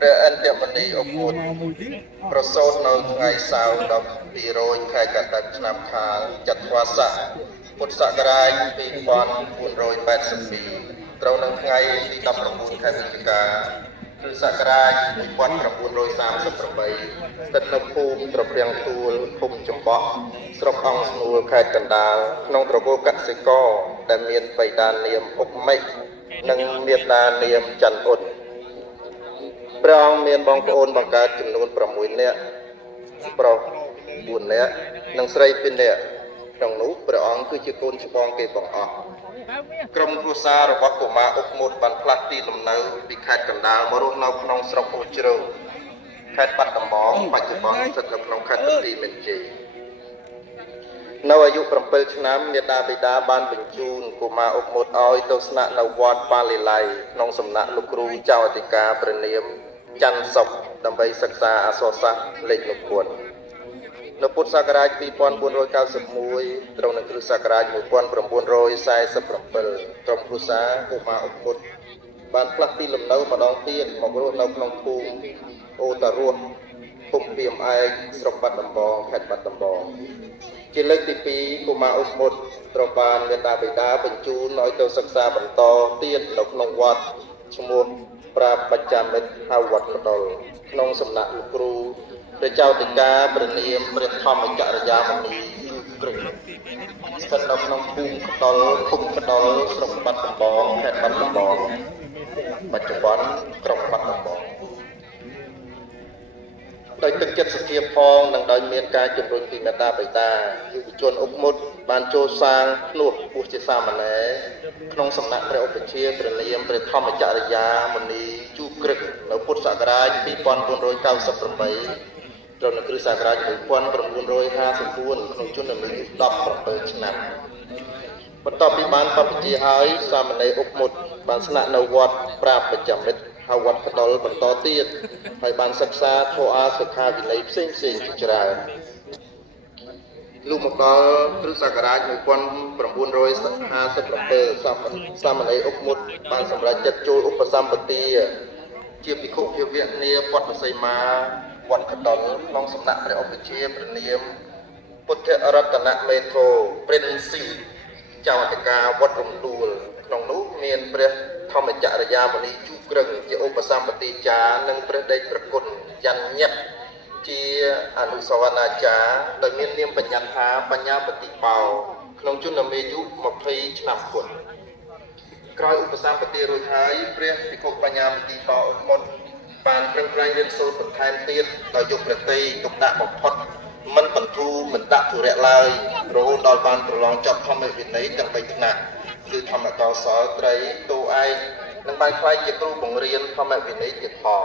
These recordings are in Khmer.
ព្រះអន្តមនីអពុទ្ធប្រសូតនៅថ្ងៃសៅរ៍1200ខែកត្តិកឆ្នាំខាលចត្វាស័កពុទ្ធសករាជ2482ត្រូវនៅថ្ងៃទី19ខែវិច្ឆិកាគ្រិស្តសករាជ1938ស្ថិតនៅភូមិត្រពាំងទួលភូមិចំបក់ស្រុកអង្គស្នួលខេត្តកណ្ដាលក្នុងត្រកូលកសិករដែលមានបិតានាមអុកមិចនិងមាតានាមច័ន្ទអ៊ុតព្រះអង្គមានបងប្អូនបង្កើតចំនួន6នាក់ប្រុស4នាក់និងស្រី2នាក់ក្នុងនោះព្រះអង្គគឺជាកូនច្បងគេទាំងអស់ក្រុមគ្រួសាររបស់កុមារអុកមុតបានផ្លាស់ទីលំនៅពីខេត្តកណ្ដាលមករស់នៅក្នុងស្រុកអូជ្រៅខេត្តបាត់ដំបងបច្ចុប្បន្នស្ថិតនៅក្នុងខេត្តបន្ទាយមានជ័យនៅអាយុ7ឆ្នាំមាតាបិតាបានបញ្ជូនកុមារអុកមុតឲ្យទៅស្នាក់នៅវត្តបាលីឡៃក្នុងសំណាក់លោកគ្រូចៅអធិការព្រះនាមច័ន្ទសុខដើម្បីសិក្សាអក្សរសាស្ត្រលេខលោកគុណនៅពុទ្ធសករាជ2491ត្រូវនឹងគ្រិស្តសករាជ1947ក្រុមគ្រួសារកុមារអុកមុតបានផ្លាស់ទីលំនៅម្ដងទៀតមករស់នៅក្នុងភូមិអូតារស់ភូមិភៀមឯកស្រុកបាត់ដំបងខេត្តបាត់ដំបងជាលើកទី2កុមារអុកមុតត្រូវបានមាតាបិតាបញ្ជូនឲ្យទៅសិក្សាបន្តទៀតនៅក្នុងវត្តឈ្មោះប្រាបច្ចាមិត្តហៅវត្តកដុលក្នុងសំណាក់លោកគ្រូព្រះចៅតិកាព្រះនាមព្រះធម្មចរិយាមនីព្រឹកស្ថិតនៅក្នុងភូមិកដុលភូមិកដុលស្រុកបាត់ដំបងខេត្តបាត់ដំបងបច្ចុប្បន្នក្រុងបាត់ដំបងដោយទឹកចិត្តសភាពផងនិងដោយមានការជំរុញពីមេត្តាបិតាយុវជនអុកមុតបានចូលសាងភ្នោះពុះជាសាមណេរក្នុងសំណាក់ព្រះឧបជាព្រះនាមព្រះធម្មចរិយាមនីជូក្រឹកនៅពុទ្ធសករាជ2998ត្រូវនៅគ្រិស្តសករាជ1954ក្នុងជំនាន់17ឆ្នាំបន្ទាប់ពីបានបព្វជិហើយសាមណេរអុកមុតបានស្នាក់នៅវត្តប្រាបច្ចាមិត្តហៅវត្តកដុលបន្តទៀតហើយបានសិក្សាធម៌អាសិក្ខាវិន័យផ្សេងជាច្រើនលុះមកដល់គ្រិស្តសករាជ1957សាមណេរអុកមុតបានសម្រេចចិត្តចូលឧបសម្បទាជាភិក្ខុភាវនាវត្តសីមាវត្តកដុលក្នុងសំណាក់ព្រះឧបជាព្រះនាមពុទ្ធរតនមេធោព្រិនស៊ីចៅអធិការវត្តរំដួលក្នុងនោះមានព្រះធម្មចរិយាមនីជូក្រឹងជាឧបសម្បទាចារ្យនិងព្រះដេចប្រគុណច័ន្ទញឹកជាអនុសវនាចារ្យដែលមាននាមបញ្ញត្តិថាបញ្ញាបតិបោក្នុងជំនមេយុ20ឆ្នាំពុទ្ធក្រោយឧបសម្បទារួចហើយព្រះភិក្ខុបញ្ញាបតិបោអុកមុតបានប្រឹងប្រែងរៀនសូត្របន្ថែមទៀតដោយយកព្រះតីទុកដាក់បំផុតមិនបន្ធូរមិនដាក់ធុរៈឡើយរហូតដល់បានប្រឡងចប់ធម្មវិន័យទាំង3ថ្នាក់គឺធម្មកោសលត្រីតួឯកនិងបានក្លាយជាគ្រូបង្រៀនធម្មវិន័យទៀតផង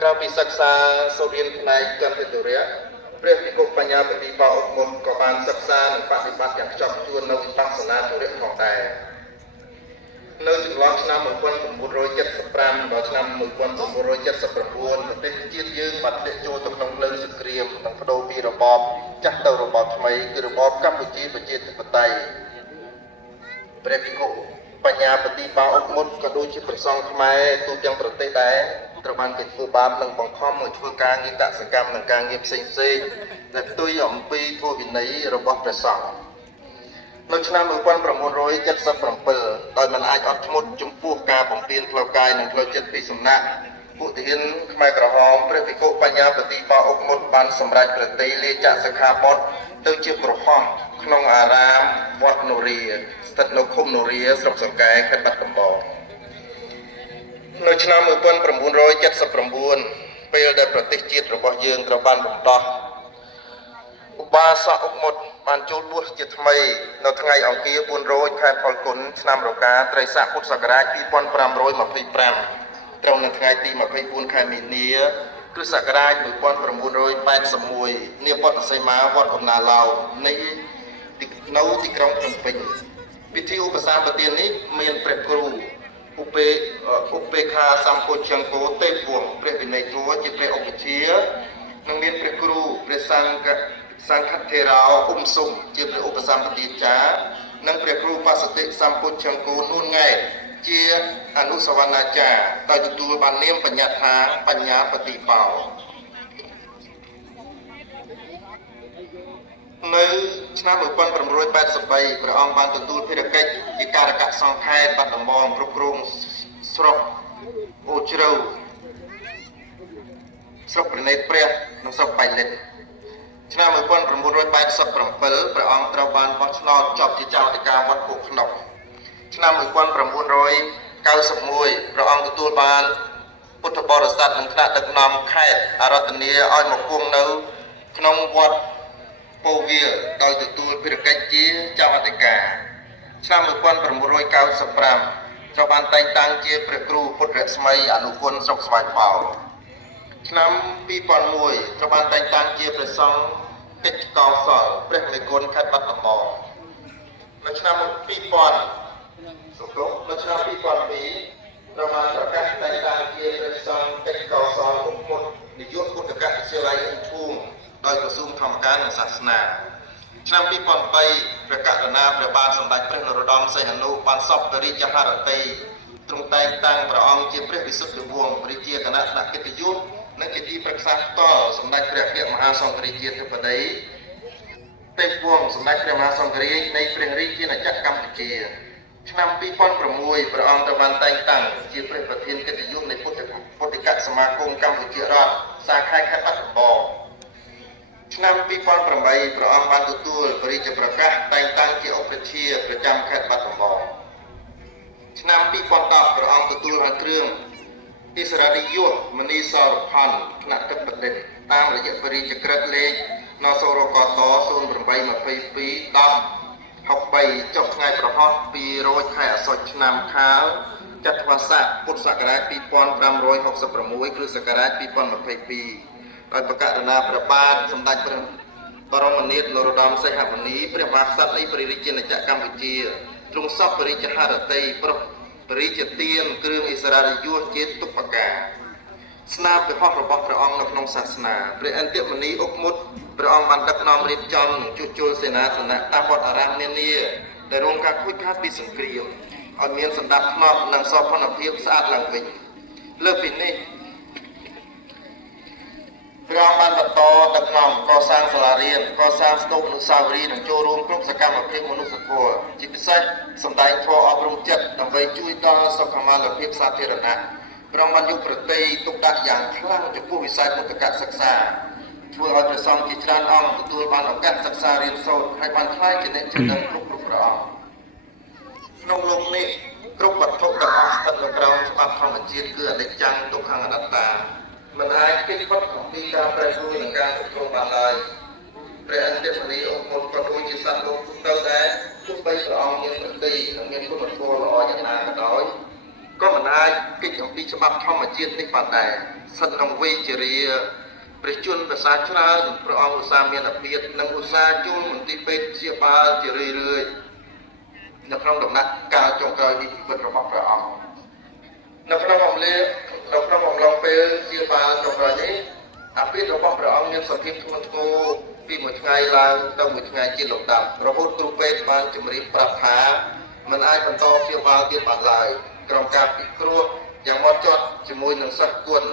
ក្រៅពីសិក្សាសូត្ររៀនផ្នែកកន្ធធុរៈព្រះភិក្ខុបញ្ញាបតិបោអុកមុតក៏បានសិក្សានិងបប្រតិបត្តិយ៉ាងខ្ជាប់ខ្ជួននៅវិបស្សនាធុរៈផងដែរនៅចន្លោះឆ្នាំ1975ដល់ឆ្នាំ1979ប្រទេសជាតិយើងបានធ្លាក់ចូលទៅក្នុងភ្លើងសង្គ្រាមនិងបដូរពីរបបចាស់ទៅរបបថ្មីគឺរបបកម្ពុជាប្រជាធិបតេយ្យព្រះភិក្ខុបញ្ញាបតិបោអុកមុតក៏ដូចជាព្រះសង្ឃខ្មែរទូទាំងប្រទេសដែរត្រូវបានគេធ្វើបាបនិងបង្ខំឲ្យធ្វើការងារកសិកម្មនិងការងារផ្សេងៗដែលផ្ទុយអំពីធម៌វិន័យរបស់ព្រះសង្ឃនៅឆ្នាំ1977ដោយមិនអាចអត់ធ្មត់ចំពោះការបំពានផ្លូវកាយនិងផ្លូវចិត្តពីសំណាក់ពួកទាហានខ្មែរក្រហមព្រះភិក្ខុបញ្ញាបតិបោអុកមុតបានសម្រេចប្រតិលាចាកសិក្ខាបទទៅជាក្រហមក្នុងអារាមវត្តនរាស្ថិតនៅឃុំនរាស្រុកសង្កែខេត្តបាត់ដំបងនៅឆ្នាំ1979ពេលដែលប្រទេសជាតិរបស់យើងត្រូវបានរំដោះឧបាសកអុកមុតបានចូលបួសជាថ្មីនៅថ្ងៃអង្គារ4រោចខែផលគុណឆ្នាំរកាត្រីស័កពុទ្ធសករាជ2525ត្រូវនៅថ្ងៃទី24ខែមីនាគ្រិស្តសករាជ1981នាវត្តសីមាវត្តកំណាឡោនៅទីក្រុងភ្នំពេញពិធីឧបសម្បទានេះមានព្រះគ្រូឧបេខាសម្ពុជង្គោទេពវង្សព្រះវិន័យធម៌ជាព្រះឧបជានិងមានព្រះគ្រូព្រះសង្ឃថេរោអ៊ុំសុំជាព្រះឧបសម្បទាចារ្យនិងព្រះគ្រូបសតិសម្ពុជង្គោនួនង៉ែជា អនុសវណ្ណាចារ្យដោយទទួលបាននាមបញ្ញត្តិថាបញ្ញាបតិបោនៅឆ្នាំ1983ព្រះអង្គបានទទួលភារកិច្ចជាការកសង្ខេបបាត់ដំបងគ្រប់គ្រងស្រុកអូជ្រៅស្រុកប្រណេតព្រះនិងស្រុកបៃលិនឆ្នាំ1987ព្រះអង្គត្រូវបានបោះឆ្នោតជាប់ជាចៅអធិការវត្តគោកខ្នុកឆ្នាំ1991ព្រះអង្គទទួលបានពុទ្ធបរិស័ទនិងថ្នាក់ដឹកនាំខេត្តអរតនីឲ្យមកគង់នៅក្នុងវត្តពោធិ៍វាលដោយទទួលភារកិច្ចជាចៅអធិការឆ្នាំ1995ត្រូវបានតែងតាំងជាព្រះគ្រូពុទ្ធរស្មីអនុគុណស្រុកស្វាយបោឆ្នាំ2001ត្រូវបានតែងតាំងជាព្រះសង្ឃកិច្ចកោសលព្រះមេគុណខេត្តបាត់ដំបងនៅឆ្នាំ2000សំទោសនៅឆ្នាំ2002ត្រូវបានប្រកាសតែងតាំងជាព្រះសង្ឃកិច្ចកោសលមុខមុតនាយកពុទ្ធកវិទ្យាល័យធូមដោយក្រសួងធម្មការនិងសាសនាឆ្នាំ2003ព្រះករុណាព្រះបាទសម្ដេចព្រះនរោត្តមសីហនុបានសពរាជហឫទ័យទ្រង់តែងតាំងព្រះអង្គជាព្រះវិសុទ្ធិវង្សរាជាគណៈថ្នាក់កិត្តិយសនិងជាទីប្រឹក្សាផ្ទាល់សម្ដេចព្រះអគ្គមហាសង្ឃរាជាធិបតីទេពវង្សសម្ដេចព្រះមហាសង្ឃរាជនៃព្រះរាជាណាចក្រកម្ពុជាឆ្នាំ2006ព្រះអង្គត្រូវបានតែងតាំងជាព្រះប្រធានកិត្តិយសនៃពុទ្ធិកសមាគមកម្ពុជារដ្ឋសាខាខេត្តបាត់ដំបងឆ្នាំ2008ព្រះអង្គបានទទួលព្រះរាជប្រកាសតែងតាំងជាឧបរាជាប្រចាំខេត្តបាត់ដំបងឆ្នាំ2010ព្រះអង្គទទួលឲ្យគ្រឿងឥស្សរិយយសមនីសរផនថ្នាក់ទឹកបណ្ឌិតតាមរយៈព្រះរាជក្រឹត្យលេខនសរកត0822 1063ចុះថ្ងៃប្រហោះ200ខែអាសត់ឆ្នាំខាលចត្វាស័កពុទ្ធសករាជ2566គ្រិស្តសករាជ2022ដោយប្រកាសណាព្រះបាទសម្ដេចព្រះបរមនាថនរោត្តមសីហមុនីព្រះមហាក្សត្រនៃព្រះរាជាណាចក្រកម្ពុជាទ្រង់សពព្រះរាជហឫទ័យប្រោះព្រះរាជទានគ្រឿងឥស្សរិយយសជាទុបកាស្នាព្រះហស្ថរបស់ព្រះអង្គនៅក្នុងសាសនាព្រះអន្ទមនីអុកមុតព្រះអង្គបានដឹកនាំរៀបចំនិងជួសជុលសេនាសនៈតាមវត្តអារាមនានាដែលរងការខូចខាតពីសង្គ្រាមឲ្យមានសណ្ដាប់ធ្នាប់និងសោភ័ណភាពស្អាតឡើងវិញលើសពីនេះព្រះអង្គបានបន្តដឹកនាំកសាងសាលារៀនកសាងស្តុកអនុស្សាវរីយ៍និងចូលរួមគ្រប់សកម្មភាពមនុស្សធម៌ជាពិសេសសម្ដែងធម៌អប់រំចិត្តដើម្បីជួយដល់សុខុមាលភាពសាធារណៈព្រះអង្គបានយកប្រតិទុកដាក់យ៉ាងខ្លាំងចំពោះវិស័យពុទ្ធកសិក្សាធ្វើឲ្យព្រះសង្ឃជាច្រើនអង្គទទួលបានឱកាសសិក្សារៀនសូត្រហើយបានក្លាយជាអ្នកចំណេញគ្រប់ព្រះអង្គក្នុងលោកនេះគ្រប់វត្ថុទាំងអស់ស្ថិតនៅក្រោមច្បាប់ធម្មជាតិគឺអនិច្ចំទុក្ខអនត្តាមិនអាចគេចផុតពីការប្រែប្រួលនិងការគ្រប់គ្រងបានឡើយព្រះអន្តមនីអុកមុតក៏ដូចជាសត្វលោកទូទៅដែរទោះបីព្រះអង្គមានប្រតិនិងមានគុណធម៌ល្អយ៉ាងណាក៏ដោយក៏មិនអាចគេចអំពីច្បាប់ធម្មជាតិនេះបានដែរស្ថិតក្នុងវេជរាព្រះជន្មភាសាច្រើនព្រះអង្គឧស្សាហ៍មានអភិធនិងឧស្សាហ៍ជួលមន្ទីរពេទ្យព្យាបាលជារឿយៗនៅក្នុងដំណាក់កាលចុងក្រោយនេះពិតរបស់ព្រះអង្គនៅក្នុងអំឡុងពេលព្យាបាលចុងក្រោយនេះអភិធរបស់ព្រះអង្គមានសភាពធ្ងន់ធ្ងរពីមួយថ្ងៃឡើងទៅមួយថ្ងៃជាលំដាប់រហូតគ្រូពេទ្យបានជម្រាបប្រាប់ថាមិនអាចបន្តព្យាបាលទៀតបានឡើយក្រុមការពិគ្រោះយ៉ាងម៉ត់ចត់ជាមួយនឹងសិស្សគុណ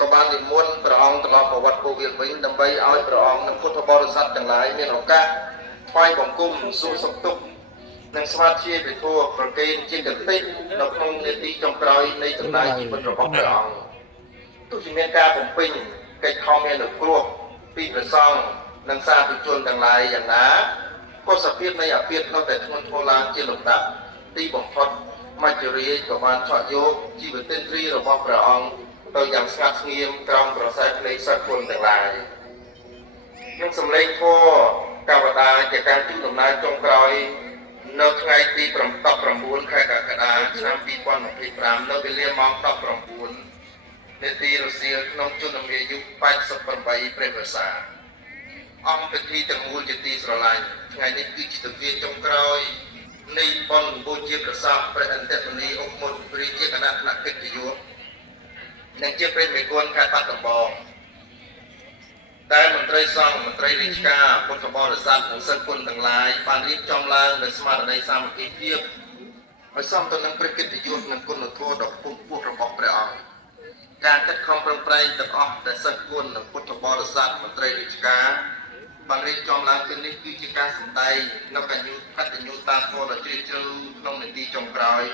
ក៏បាននិមន្តព្រះអង្គត្រឡប់មកវត្តពោធិ៍វាលវិញដើម្បីឲ្យព្រះអង្គនិងពុទ្ធបរិស័ទទាំងឡាយមានឱកាសថ្វាយបង្គំសួរសុខទុក្ខនិងស្វាធ្យាយពីធម៌ប្រកេនជាកតិនៅក្នុងនាទីចុងក្រោយនៃដំណើរជីវិតរបស់ព្រះអង្គទោះជាមានការបំពេញកិច្ចខំមានគ្រោះពីព្រះសង្ឃនិងសាធុជនទាំងឡាយយ៉ាងណាក៏សភាពនៃអភិធនៅតែធ្ងន់ធ្ងរឡើងជាលំដាប់ទីបំផុតមច្ចុរាជក៏បានឆក់យកជីវិតទេន្ទ្រីរបស់ព្រះអង្គទៅយ៉ាងស្ងាត់ស្ងៀមក្រោមប្រស័យភ្លេងសក្តិគុណទាំងឡាយខ្ញុំសម្លេងធម៌កវតាជាការជួបដំណើរចុងក្រោយនៅថ្ងៃទី19ខែកក្កដាឆ្នាំ2025នៅវេលាម៉ោង19នាទីរសៀលក្នុងជន្មាយុ88ព្រះវស្សាអង្គពិធីទាំងមូលជាទីស្រឡាញ់ថ្ងៃនេះគឺជាទិវាចុងក្រោយនៃបុណ្យបូជាព្រះសង្ឃព្រះអន្តមនីអុកមុតរាជាគណៈថ្នាក់កិត្តិយសនិងជាព្រះមេគុណខេត្តបាត់ដំបងតែមន្ត្រីសង្ឃមន្ត្រីរាជការពុទ្ធបរិស័ទនិងសិស្សគុណទាំងឡាយបានរៀបចំឡើងនូវស្មារតីសាមគ្គីភាព ឲ្យសមទៅនឹងព្រះកិត្តិយសនិងគុណធម៌ដ៏ខ្ពង់ខ្ពស់របស់ព្រះអង្គការខិតខំប្រឹងប្រែងទាំងអស់ដែលសិស្សគុណនិងពុទ្ធបរិស័ទមន្ត្រីរាជការបានរៀបចំឡើងពេលនេះគឺជាការសម្ដែងនៅកញ្ញូតាធម៌ដ៏ជ្រាលជ្រៅក្នុងនាទីចុងក្រោយ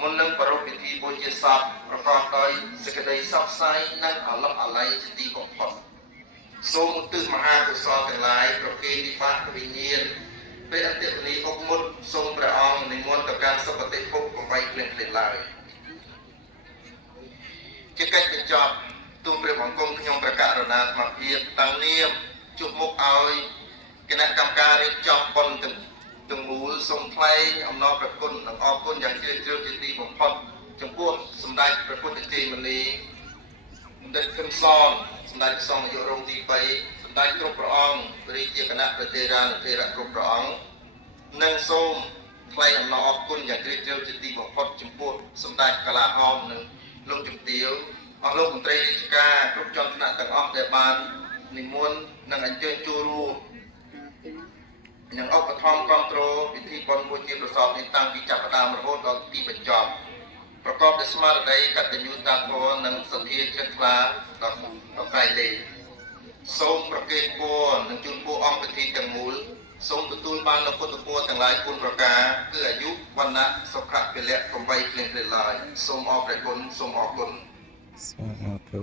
មុននឹងប្រារព្ធពិធីបូជាសពប្រកបដោយសេចក្តីសោកស្ដាយនិងអាឡោះអាល័យជាទីបំផុតសូមឧទ្ទិសមហាកុសលទាំងឡាយប្រគេនិបាតវិញ្ញាណព្រះអន្តរនីអុកមុតសូមព្រះអង្គនិមន្តទៅកាន់សុគតិភពកុំបីភ្លេចឡើយជាកិច្ចបញ្ចប់ទូលព្រះបង្គំខ្ញុំប្រកាសរណាអាត្មាភាពតាំងនាមជួបមុខឲ្យគណៈកម្មការរៀបចំបុណ្យទាំងមូលសូមថ្លែងអំណរព្រះគុណនិងអរគុណយ៉ាងជ្រាលជ្រៅជាទីបំផុតចំពោះសម្ដេចព្រះពុទ្ធជ័យមនីបណ្ឌិតខឹមសនសម្ដេចសង្ឃនាយករងទី3សម្ដេចគ្រប់ព្រះអង្គរាជាគណៈព្រះថេរានុថេរៈគ្រប់ព្រះអង្គនិងសូមថ្លែងអំណរអរគុណយ៉ាងជ្រាលជ្រៅជាទីបំផុតចំពោះសម្ដេចកលាហោមនិងលោកជំទាវអស់លោកមន្ត្រីរាជការគ្រប់ជាន់ថ្នាក់ទាំងអស់ដែលបាននិមន្តនិងអញ្ជើញចូលរួមនិងឧបត្ថម្ភគ្រប់គ្រងពិធីបុណ្យបូជាប្រសពនេះតាំងពីចាប់ផ្ដើមរហូតដល់ទីបញ្ចប់ប្រកបដោយស្មារតីកតញ្ញូតាធម៌និងសទ្ធាជ្រះថ្លាដល់ប្រៃលេសូមប្រគេនពរនិងជូនពរអង្គពិធីទាំងមូលសូមទទួលបាននូវពុទ្ធពរទាំងឡាយ4ប្រការគឺអាយុវណ្ណៈសុខៈពលៈកំបីគ្លៀងគ្លេឡើយសូមអរព្រះគុណសូមអរគុណសាធុ